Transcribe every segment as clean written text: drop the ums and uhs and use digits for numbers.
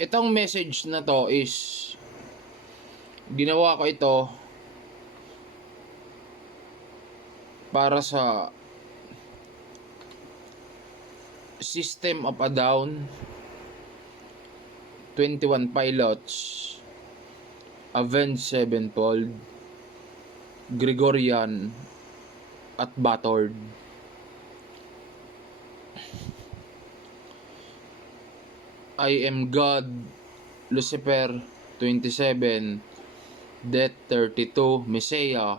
Itong message na to is ginawa ko ito para sa System of a Down, 21 Pilots, Avenged Sevenfold, Gregorian, at Battered. I Am God, Lucifer, 27, Death, 32, Messiah,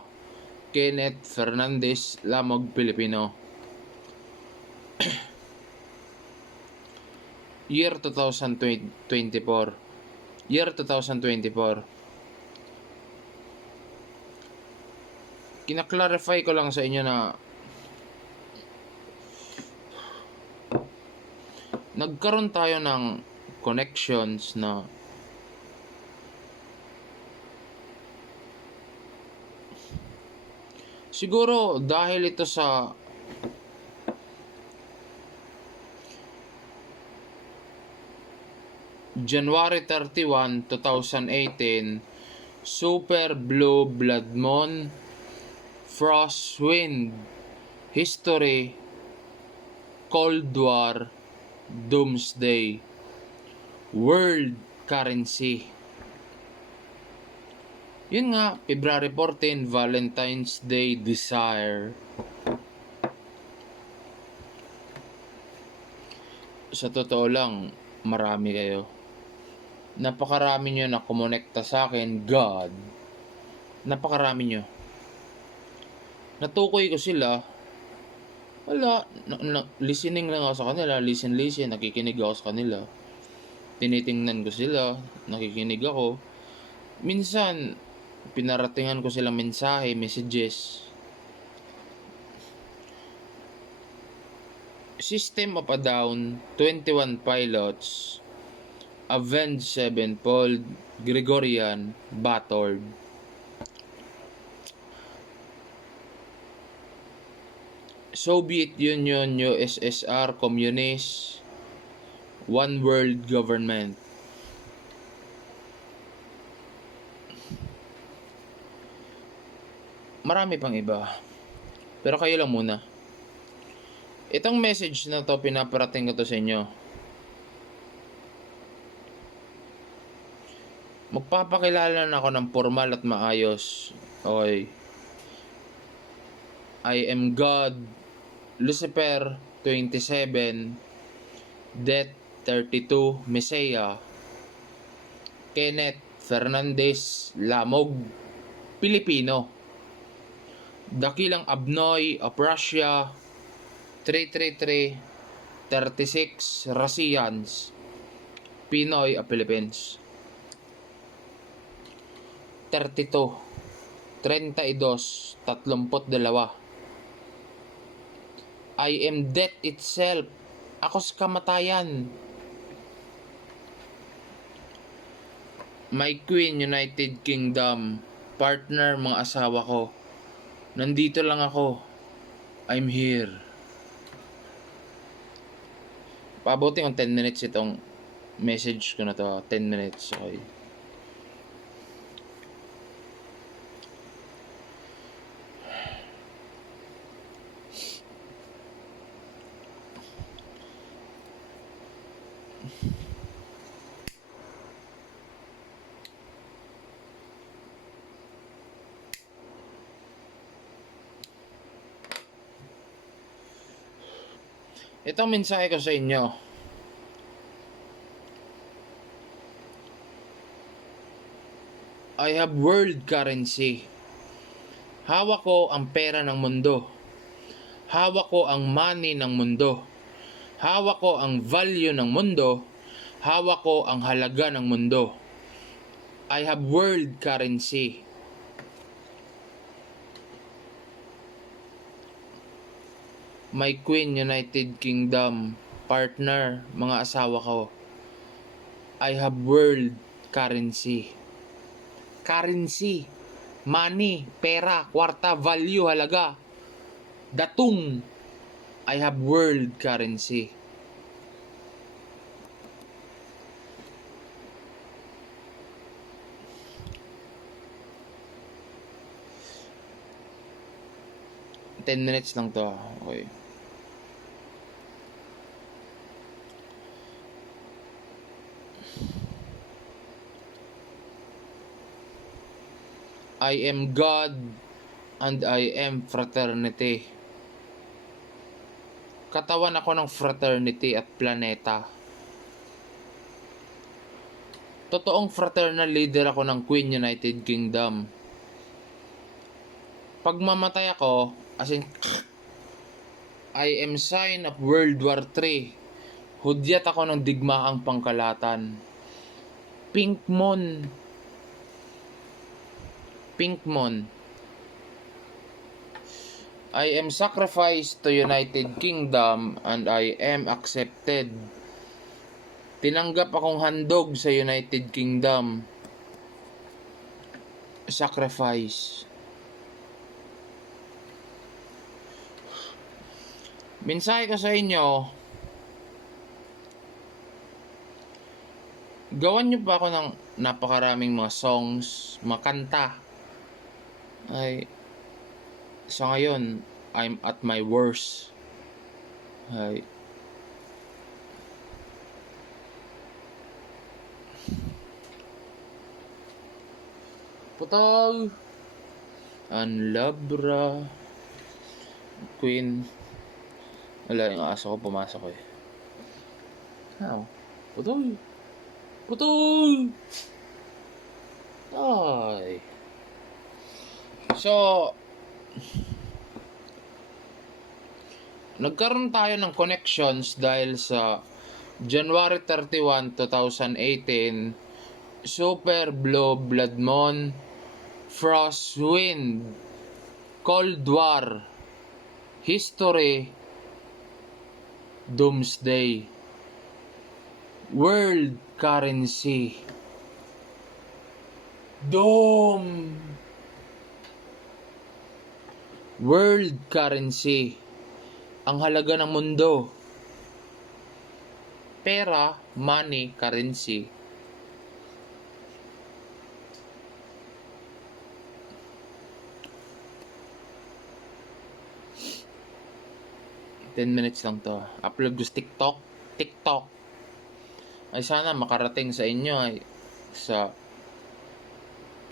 Kenneth Fernandez, Lamog, Pilipino. Year 2024. Year 2024. Kina-clarify ko lang sa inyo na nagkaroon tayo ng connections na siguro dahil ito sa January 31, 2018, Super Blue Blood Moon, Frost Wind, History, Cold War, Doomsday, World Currency. Yun nga, February 14, Valentine's Day, Desire. Sa totoo lang, marami kayo. Napakarami nyo na kumonekta sa akin, God. Napakarami nyo. Natukoy ko sila. Wala, listening lang ako sa kanila. Listen, nakikinig ako sa kanila. Tinitingnan ko sila, nakikinig ako. Minsan, pinaratingan ko silang mensahe, messages. System of a Down, 21 Pilots, Avenged Sevenfold, Gregorian, Battered. Soviet Union, USSR, Communist, One World Government. Marami pang iba. Pero kayo lang muna. Itong message na to, pinaparating ko to sa inyo. Magpapakilala na ako ng formal at maayos. Okay. I am God, Lucifer, 27, Death, 32, Messiah, Kenneth Fernandez, Lamog, Pilipino, Dakilang Abnoy of Russia, 333, 36, Russians, Pinoy of Philippines. 32, 32, 32. I am death itself. Ako sa kamatayan. My Queen, United Kingdom, partner, mga asawa ko. Nandito lang ako. I'm here. Pabuti kung 10 minutes itong message ko na to. 10 minutes. Okay. Itong mensahe ko sa inyo. I have world currency. Hawak ko ang pera ng mundo. Hawak ko ang money ng mundo. Hawak ko ang value ng mundo. Hawak ko ang halaga ng mundo. I have world currency. My Queen, United Kingdom, partner, mga asawa ko. I have world currency. Currency, money, pera, kwarta, value, halaga. Datung. I have world currency. 10 minutes lang to. Okay. I am God and I am fraternity. Katawan ako ng fraternity at planeta. Totoong fraternal leader ako ng Queen United Kingdom. Pag mamatay ako, as in, I am sign of World War III. Hudyat ako ng digmaang pangkalatan. Pink Moon. I am sacrificed to United Kingdom and I am accepted. Tinanggap akong handog sa United Kingdom. Sacrifice. Mensahe ko sa inyo, gawan nyo pa ako ng napakaraming mga songs, mga kanta. Ay, sa ngayon, I'm at my worst. Ay, putol, Anlabra, Queen. Wala, yung aso ko pumasok eh. How? Putol. Ay. So, nagkaroon tayo ng connections dahil sa January 31, 2018, Super Blood Moon, Frost Wind, Cold War, History, Doomsday, World Currency, World Currency, ang halaga ng mundo. Pera, money, currency. Ten minutes lang to. Upload ko sa TikTok. Ay sana makarating sa inyo ay sa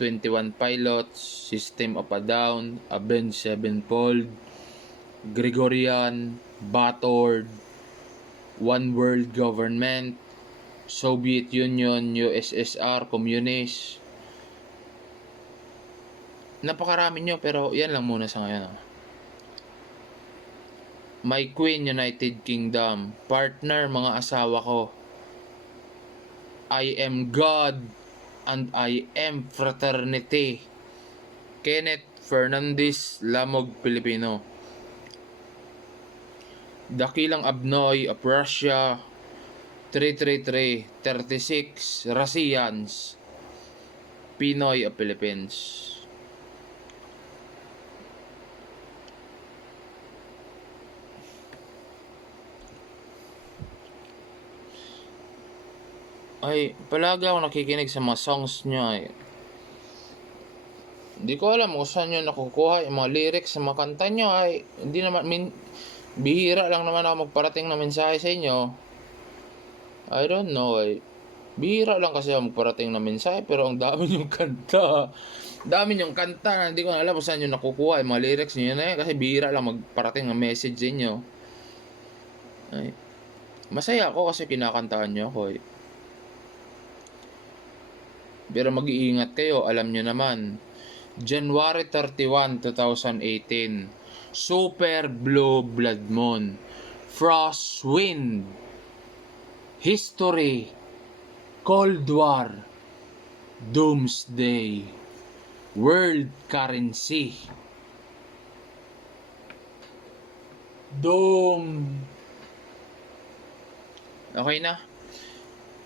21 Pilots, System of a Down, Avenged Sevenfold, Gregorian, Batord, One World Government, Soviet Union, USSR, Communist. Napakarami nyo pero yan lang muna sa ngayon. My Queen United Kingdom, partner mga asawa ko. I am God and I am fraternity. Kenneth Fernandez, Lamog, Pilipino. Dakilang Abnoy of Russia, 333, 36, Russians, Pinoy of Philippines. Ay, palagi ako nakikinig sa mga songs nyo ay. Hindi ko alam kung saan nyo nakukuha yung mga lyrics sa mga kanta nyo ay. Hindi naman, bihira lang naman ako magparating na mensahe sa inyo. I don't know ay. Bihira lang kasi ako magparating na mensahe pero ang dami nyong kanta. Dami nyong kanta na hindi ko alam kung saan nyo nakukuha yung mga lyrics nyo na yan kasi bihira lang magparating na message sa inyo. Ay, masaya ako kasi kinakantaan nyo ako eh. Pero mag-iingat kayo, alam nyo naman. January 31, 2018, Super Blood Moon, Frost Wind, History, Cold War, Doomsday, World Currency, Okay na?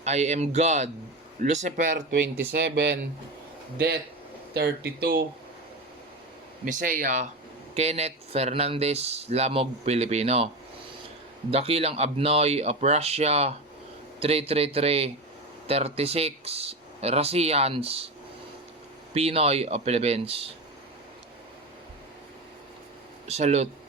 I am God, Lucifer 27, Death 32, Messiah, Kenneth Fernandez, Lamog, Pilipino. Dakilang Abnoy of Russia, 333, 36, Russians, Pinoy of Philippines. Salute.